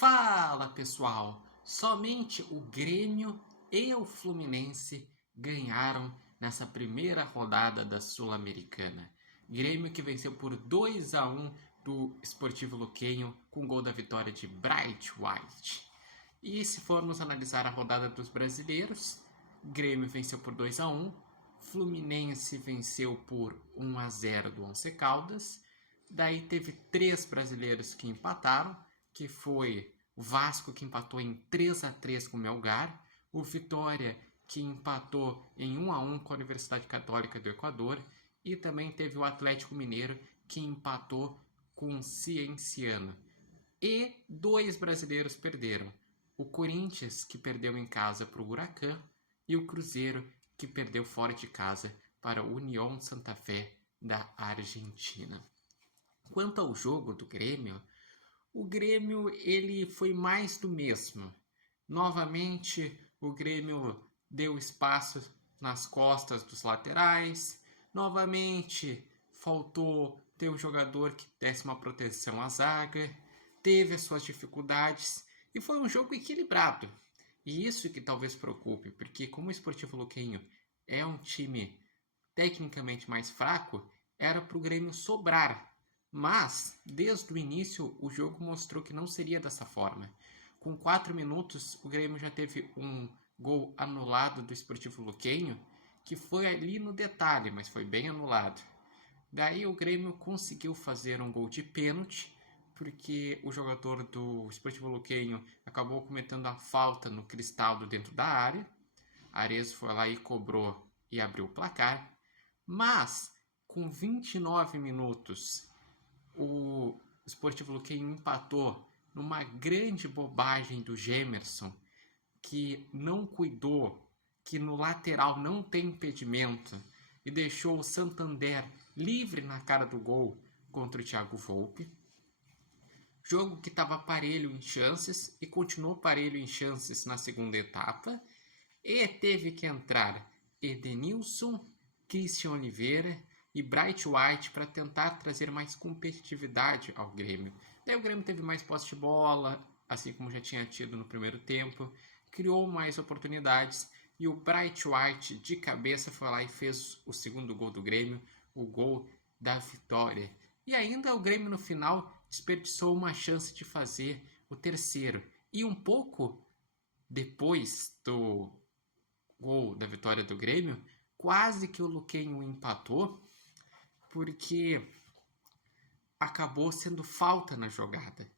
Fala pessoal, somente o Grêmio e o Fluminense ganharam nessa primeira rodada da Sul-Americana. Grêmio que venceu por 2-1 do Sportivo Luquenho com gol da vitória de Bright White. E se formos analisar a rodada dos brasileiros, Grêmio venceu por 2-1, Fluminense venceu por 1-0 do Once Caldas. Daí teve 3 brasileiros que empataram, que foi o Vasco, que empatou em 3-3 com o Melgar, o Vitória, que empatou em 1-1 com a Universidade Católica do Equador, e também teve o Atlético Mineiro, que empatou com o Cienciano. E 2 brasileiros perderam, o Corinthians, que perdeu em casa para o Huracan, e o Cruzeiro, que perdeu fora de casa para o Unión Santa Fé da Argentina. Quanto ao jogo do Grêmio, o Grêmio ele foi mais do mesmo. Novamente, o Grêmio deu espaço nas costas dos laterais. Novamente, faltou ter um jogador que desse uma proteção à zaga. Teve as suas dificuldades e foi um jogo equilibrado. E isso que talvez preocupe, porque como o Sportivo Luquenho é um time tecnicamente mais fraco, era para o Grêmio sobrar. Mas, desde o início, o jogo mostrou que não seria dessa forma. Com 4 minutos, o Grêmio já teve um gol anulado do Sportivo Luquenho, que foi ali no detalhe, mas foi bem anulado. Daí o Grêmio conseguiu fazer um gol de pênalti, porque o jogador do Sportivo Luquenho acabou cometendo a falta no Cristaldo dentro da área. Arezzo foi lá e cobrou e abriu o placar. Mas, com 29 minutos, o Sportivo Luquenho empatou numa grande bobagem do Gemerson, que não cuidou, que no lateral não tem impedimento e deixou o Santander livre na cara do gol contra o Thiago Volpi. Jogo que estava parelho em chances e continuou parelho em chances na segunda etapa. E teve que entrar Edenilson, Christian Oliveira e Bright White para tentar trazer mais competitividade ao Grêmio. Daí o Grêmio teve mais posse de bola, assim como já tinha tido no primeiro tempo, criou mais oportunidades e o Bright White de cabeça foi lá e fez o segundo gol do Grêmio, o gol da vitória. E ainda o Grêmio no final desperdiçou uma chance de fazer o terceiro. E um pouco depois do gol da vitória do Grêmio, quase que o Luquenho empatou, porque acabou sendo falta na jogada,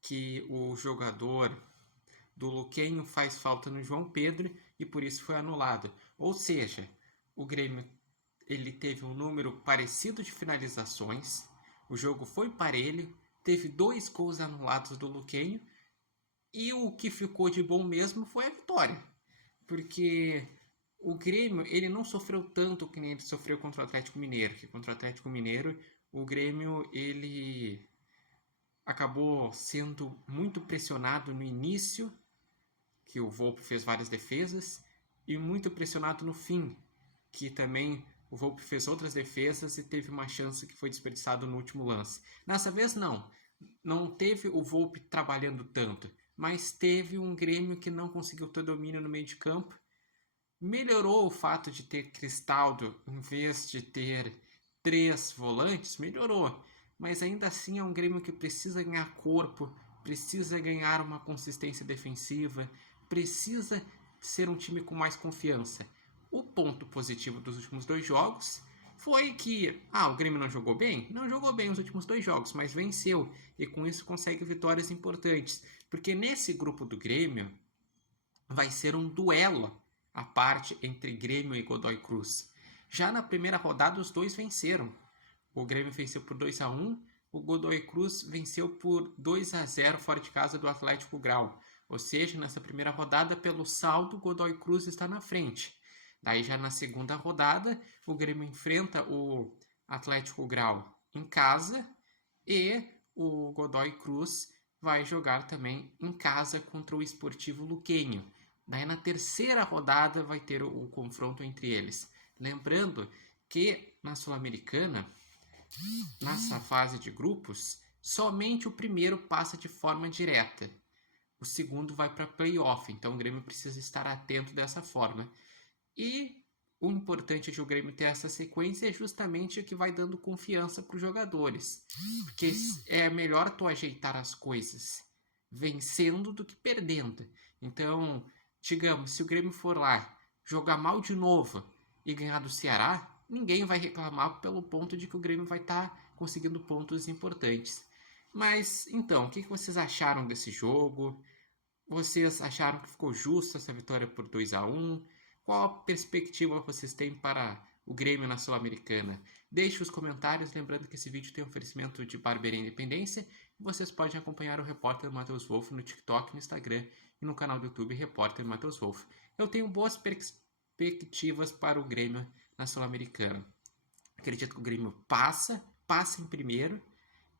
que o jogador do Luquenho faz falta no João Pedro e por isso foi anulado. Ou seja, o Grêmio ele teve um número parecido de finalizações, o jogo foi parelho, teve 2 gols anulados do Luquenho e o que ficou de bom mesmo foi a vitória, porque o Grêmio ele não sofreu tanto que nem ele sofreu contra o Atlético Mineiro, que contra o Atlético Mineiro o Grêmio ele acabou sendo muito pressionado no início, que o Volpi fez várias defesas, e muito pressionado no fim, que também o Volpi fez outras defesas e teve uma chance que foi desperdiçada no último lance. Nessa vez não teve o Volpi trabalhando tanto, mas teve um Grêmio que não conseguiu ter domínio no meio de campo. Melhorou o fato de ter Cristaldo em vez de ter 3 volantes, melhorou. Mas ainda assim é um Grêmio que precisa ganhar corpo, precisa ganhar uma consistência defensiva, precisa ser um time com mais confiança. O ponto positivo dos últimos 2 jogos foi que o Grêmio não jogou bem? Não jogou bem os últimos 2 jogos, mas venceu. E com isso consegue vitórias importantes. Porque nesse grupo do Grêmio vai ser um duelo à parte entre Grêmio e Godoy Cruz. Já na primeira rodada os 2 venceram. O Grêmio venceu por 2-1, o Godoy Cruz venceu por 2-0 fora de casa do Atlético Grau. Ou seja, nessa primeira rodada, pelo saldo, o Godoy Cruz está na frente. Daí já na segunda rodada, o Grêmio enfrenta o Atlético Grau em casa e o Godoy Cruz vai jogar também em casa contra o Sportivo Luquenho. Daí na terceira rodada vai ter o confronto entre eles. Lembrando que na Sul-Americana, nessa fase de grupos, somente o primeiro passa de forma direta. o segundo vai para playoff. Então o Grêmio precisa estar atento dessa forma. E o importante de o Grêmio ter essa sequência é justamente o que vai dando confiança para os jogadores. Porque é melhor tu ajeitar as coisas vencendo do que perdendo. Então, digamos, se o Grêmio for lá jogar mal de novo e ganhar do Ceará, ninguém vai reclamar pelo ponto de que o Grêmio vai estar conseguindo pontos importantes. Mas, então, o que vocês acharam desse jogo? Vocês acharam que ficou justa essa vitória por 2-1? Qual a perspectiva vocês têm para o Grêmio na Sul-Americana? Deixe os comentários, lembrando que esse vídeo tem oferecimento de Barbearia Independência e vocês podem acompanhar o Repórter Matheus Wolff no TikTok, no Instagram e no canal do YouTube Repórter Matheus Wolff. Eu tenho boas perspectivas para o Grêmio na Sul-Americana. Acredito que o Grêmio passa em primeiro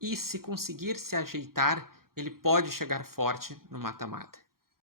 e se conseguir se ajeitar, ele pode chegar forte no mata-mata.